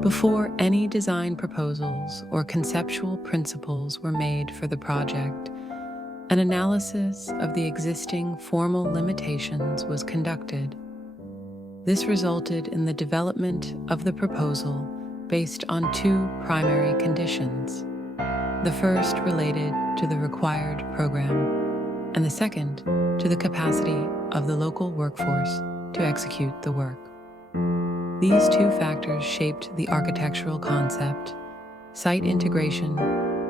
Before any design proposals or conceptual principles were made for the project, an analysis of the existing formal limitations was conducted. This resulted in the development of the proposal based on two primary conditions. The first related to the required program, and the second to the capacity of the local workforce to execute the work. These two factors shaped the architectural concept, site integration,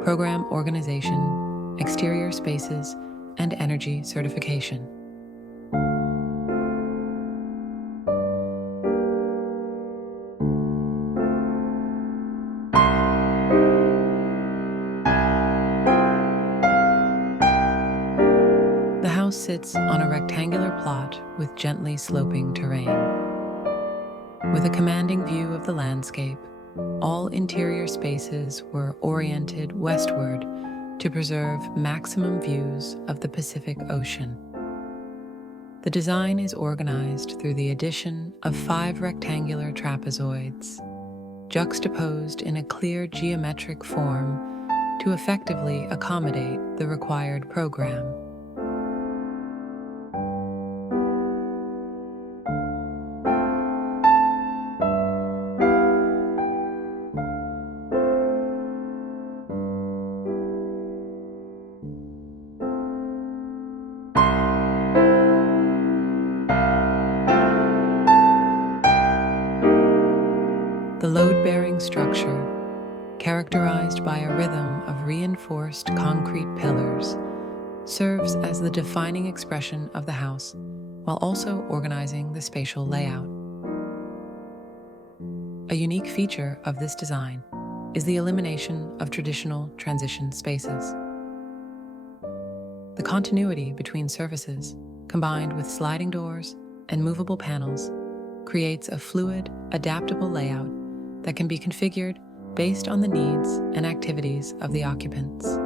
program organization, exterior spaces, and energy certification. The house sits on a rectangular plot with gently sloping terrain. With a commanding view of the landscape, all interior spaces were oriented westward to preserve maximum views of the Pacific Ocean. The design is organized through the addition of 5 rectangular trapezoids, juxtaposed in a clear geometric form to effectively accommodate the required program. The load-bearing structure, characterized by a rhythm of reinforced concrete pillars, serves as the defining expression of the house while also organizing the spatial layout. A unique feature of this design is the elimination of traditional transition spaces. The continuity between surfaces, combined with sliding doors and movable panels, creates a fluid, adaptable layout that can be configured based on the needs and activities of the occupants.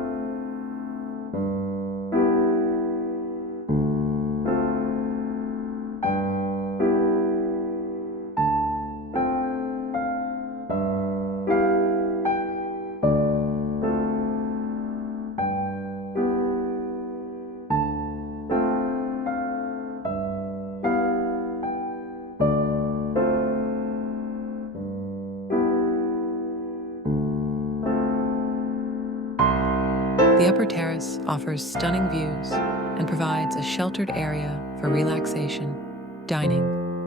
The upper terrace offers stunning views and provides a sheltered area for relaxation, dining,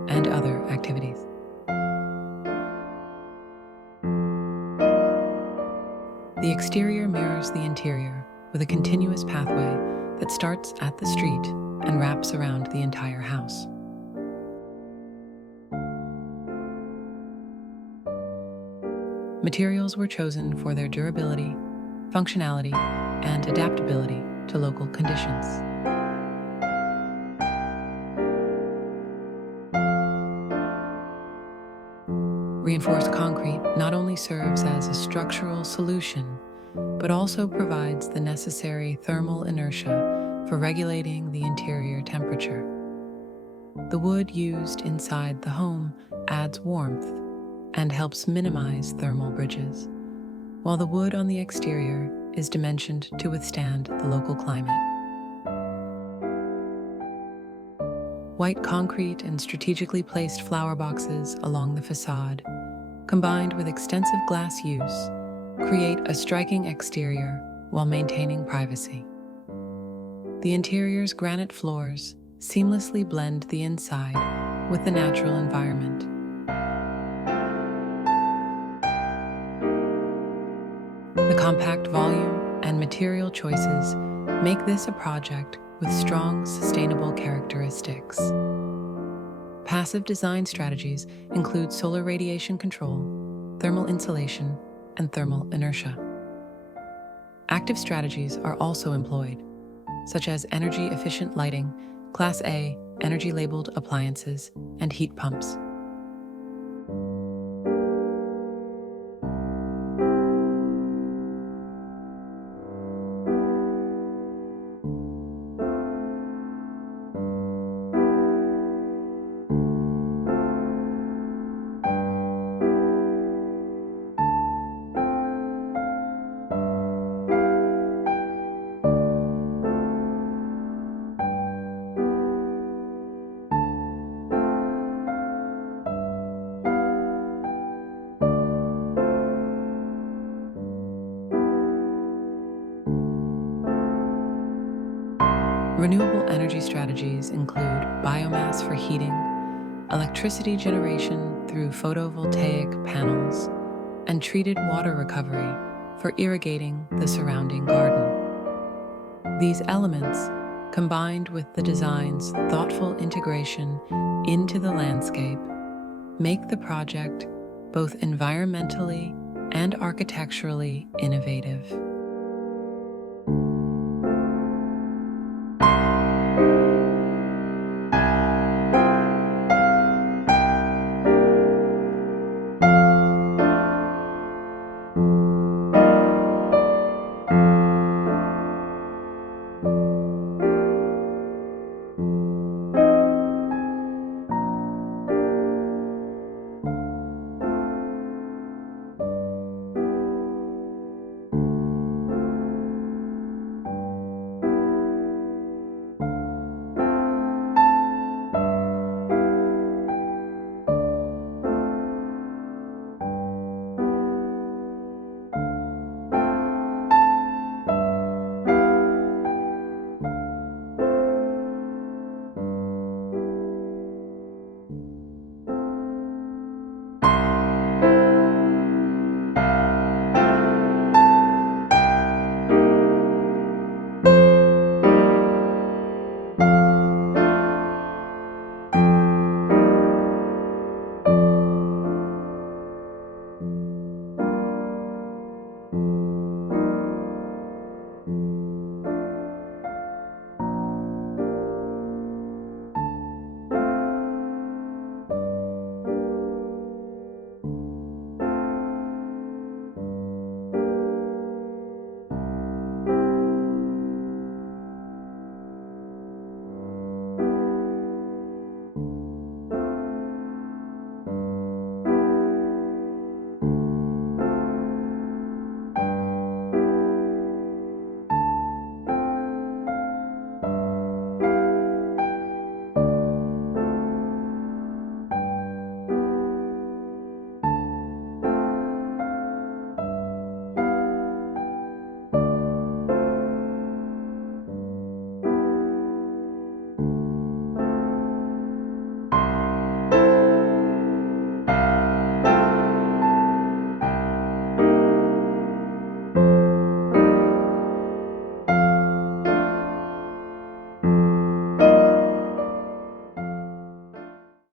and other activities. The exterior mirrors the interior with a continuous pathway that starts at the street and wraps around the entire house. Materials were chosen for their durability, functionality, and adaptability to local conditions. Reinforced concrete not only serves as a structural solution, but also provides the necessary thermal inertia for regulating the interior temperature. The wood used inside the home adds warmth and helps minimize thermal bridges, while the wood on the exterior is dimensioned to withstand the local climate. White concrete and strategically placed flower boxes along the facade, combined with extensive glass use, create a striking exterior while maintaining privacy. The interior's granite floors seamlessly blend the inside with the natural environment. The compact volume and material choices make this a project with strong sustainable characteristics. Passive design strategies include solar radiation control, thermal insulation, and thermal inertia. Active strategies are also employed, such as energy-efficient lighting, Class A energy-labeled appliances, and heat pumps. Renewable energy strategies include biomass for heating, electricity generation through photovoltaic panels, and treated water recovery for irrigating the surrounding garden. These elements, combined with the design's thoughtful integration into the landscape, make the project both environmentally and architecturally innovative.